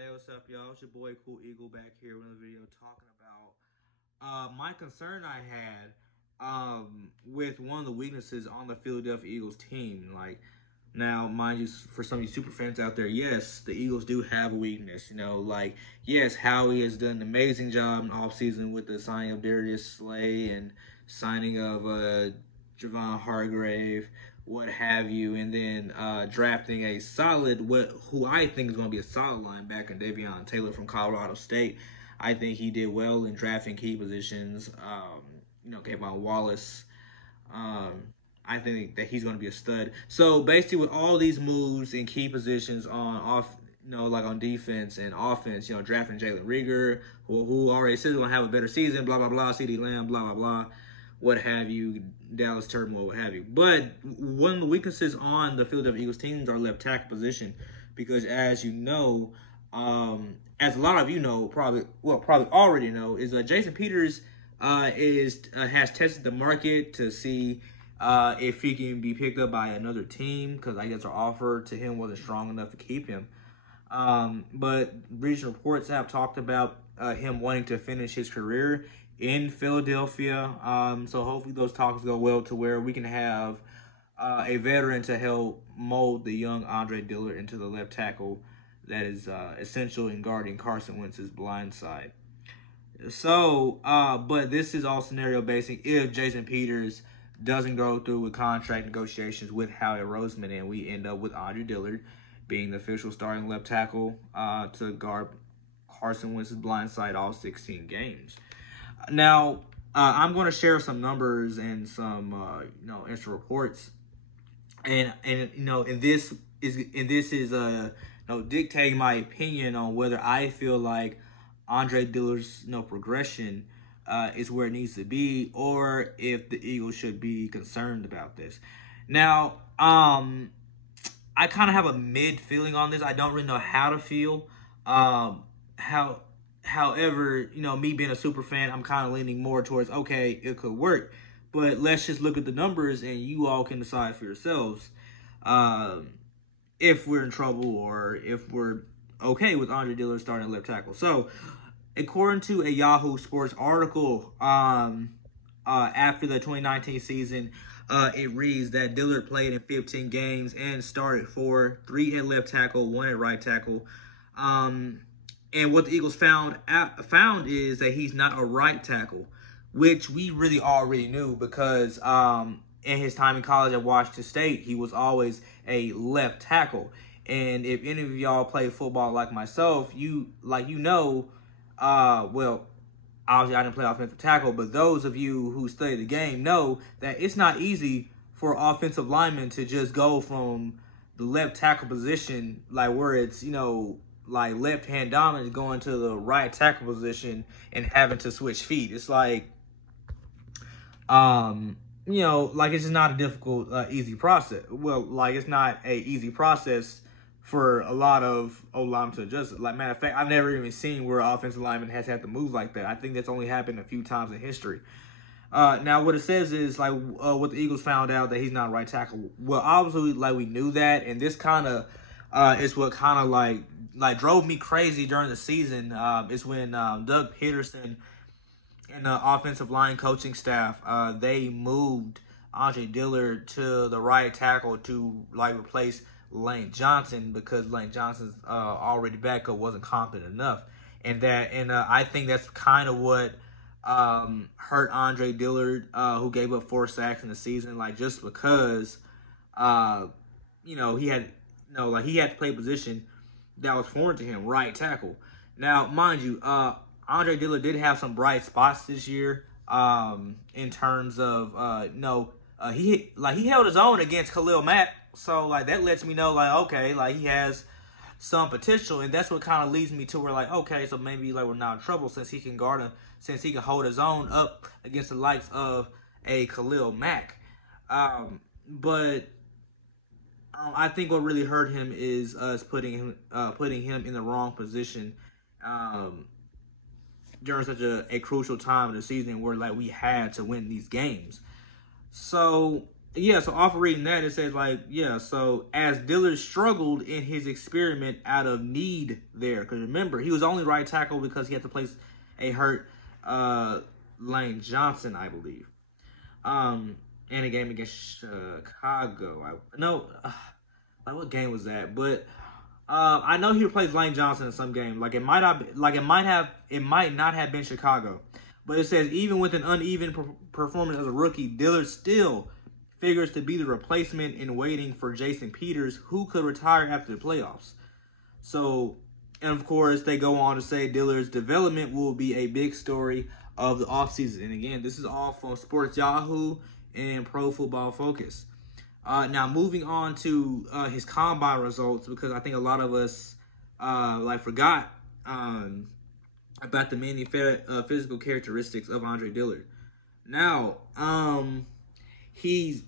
Hey, what's up, y'all? It's your boy Cool Eagle back here with another video talking about my concern I had with one of the weaknesses on the Philadelphia Eagles team. Like, now, mind you, for some of you super fans out there, yes, the Eagles do have a weakness. Yes, Howie has done an amazing job in offseason with the signing of Darius Slay and signing of Javon Hargrave, what have you, and then drafting a solid, who I think is going to be a solid linebacker, Davion Taylor from Colorado State. I think he did well in drafting key positions. Kevon Wallace. I think that he's going to be a stud. So basically, with all these moves in key positions like on defense and offense, drafting Jalen Rieger, who already says he's going to have a better season, blah, blah, blah, CeeDee Lamb, blah, blah, blah, what have you, Dallas Turmoil, what have you. But one of the weaknesses on the Philadelphia Eagles teams are left tackle position, because as you know, as a lot of you know, probably already know, is Jason Peters has tested the market to see if he can be picked up by another team, because I guess our offer to him wasn't strong enough to keep him. But recent reports have talked about him wanting to finish his career in Philadelphia. So hopefully those talks go well to where we can have a veteran to help mold the young Andre Dillard into the left tackle that is essential in guarding Carson Wentz's blind side. So, but this is all scenario basic if Jason Peters doesn't go through with contract negotiations with Howie Roseman, and we end up with Andre Dillard being the official starting left tackle to guard Carson Wentz's blind side all 16 games. Now, I'm going to share some numbers and some extra reports, and this is dictating my opinion on whether I feel like Andre Dillard's progression is where it needs to be, or if the Eagles should be concerned about this. Now, I kind of have a mid feeling on this. I don't really know how to feel. However, me being a super fan, I'm kind of leaning more towards, okay, it could work. But let's just look at the numbers, and you all can decide for yourselves if we're in trouble or if we're okay with Andre Dillard starting left tackle. So, according to a Yahoo Sports article, after the 2019 season, it reads that Dillard played in 15 games and started for 3 at left tackle, 1 at right tackle. And what the Eagles found is that he's not a right tackle, which we really already knew, because in his time in college at Washington State, he was always a left tackle. And if any of y'all play football like myself, well, obviously I didn't play offensive tackle, but those of you who study the game know that it's not easy for offensive linemen to just go from the left tackle position, like where it's, like left hand dominant, going to the right tackle position and having to switch feet. It's like, it's just not a difficult, easy process. Well, like, it's not a easy process for a lot of O-linemen to adjust. Like, matter of fact, I've never even seen where an offensive lineman has had to move like that. I think that's only happened a few times in history. Now, what it says is, what the Eagles found out that he's not a right tackle. Well, obviously, we knew that, and this kind of is what kind of, drove me crazy during the season, is when Doug Peterson and the offensive line coaching staff, they moved Andre Dillard to the right tackle to, replace Lane Johnson, because Lane Johnson's already backup wasn't competent enough. And I think that's kind of what hurt Andre Dillard, who gave up 4 sacks in the season, just because he had he had to play a position that was foreign to him, right tackle. Now, mind you, Andre Dillard did have some bright spots this year, in terms of he held his own against Khalil Mack. So, that lets me know, okay, he has some potential. And that's what kind of leads me to where, okay, so maybe, we're not in trouble, since he can guard him, since he can hold his own up against the likes of a Khalil Mack. But I think what really hurt him is us putting him in the wrong position during such a crucial time of the season where, we had to win these games. So, Yeah, so off of reading that, it says like, yeah, so as Dillard struggled in his experiment out of need there, because remember, he was only right tackle because he had to place a hurt Lane Johnson, I believe, in a game against Chicago. Like what game was that? But I know he replaced Lane Johnson in some game. Like it might not have been Chicago, but it says even with an uneven performance as a rookie, Dillard still figures to be the replacement in waiting for Jason Peters, who could retire after the playoffs. So, and of course, they go on to say Dillard's development will be a big story of the offseason. And again, this is all from Sports Yahoo and Pro Football Focus. Now, moving on to his combine results, because I think a lot of us forgot about the many physical characteristics of Andre Dillard. Now, he's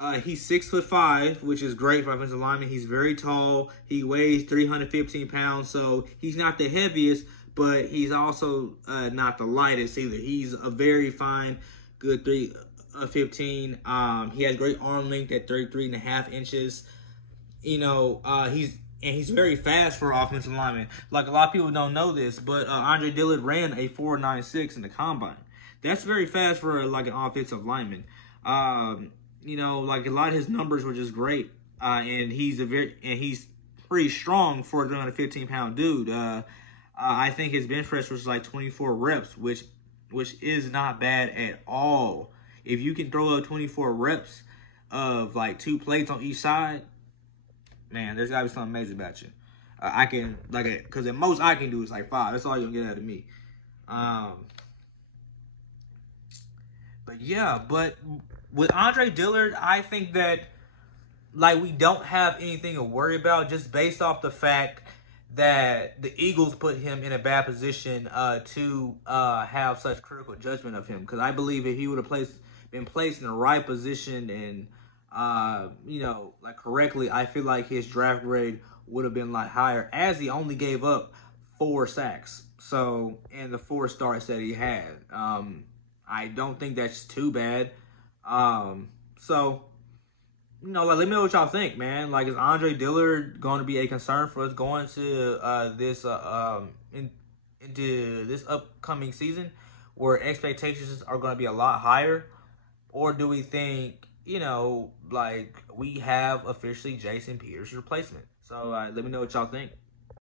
6'5", which is great for offensive lineman. He's very tall. He weighs 315 pounds, so he's not the heaviest, but he's also not the lightest either. He's a very fine, good 315. He has great arm length at 33.5 inches. You know, he's very fast for an offensive lineman. Like a lot of people don't know this, but Andre Dillard ran a 4.96 in the combine. That's very fast for like an offensive lineman. You know, like a lot of his numbers were just great, and he's pretty strong for a 315-pound dude. I think his bench press was like 24 reps, which is not bad at all. If you can throw up 24 reps of like 2 plates on each side, man, there's gotta be something amazing about you. I can because the most I can do is like 5. That's all you're gonna get out of me. But yeah, with Andre Dillard, I think that like we don't have anything to worry about just based off the fact that the Eagles put him in a bad position to have such critical judgment of him. Because I believe if he would have been placed in the right position and you know, like correctly, I feel like his draft grade would have been a lot higher, as he only gave up 4 sacks. So, and the 4 starts that he had. I don't think that's too bad. So, you know, like, let me know what y'all think, man. Like, is Andre Dillard going to be a concern for us going to into this upcoming season, where expectations are going to be a lot higher, or do we think, you know, like we have officially Jason Peters' replacement? So, let me know what y'all think.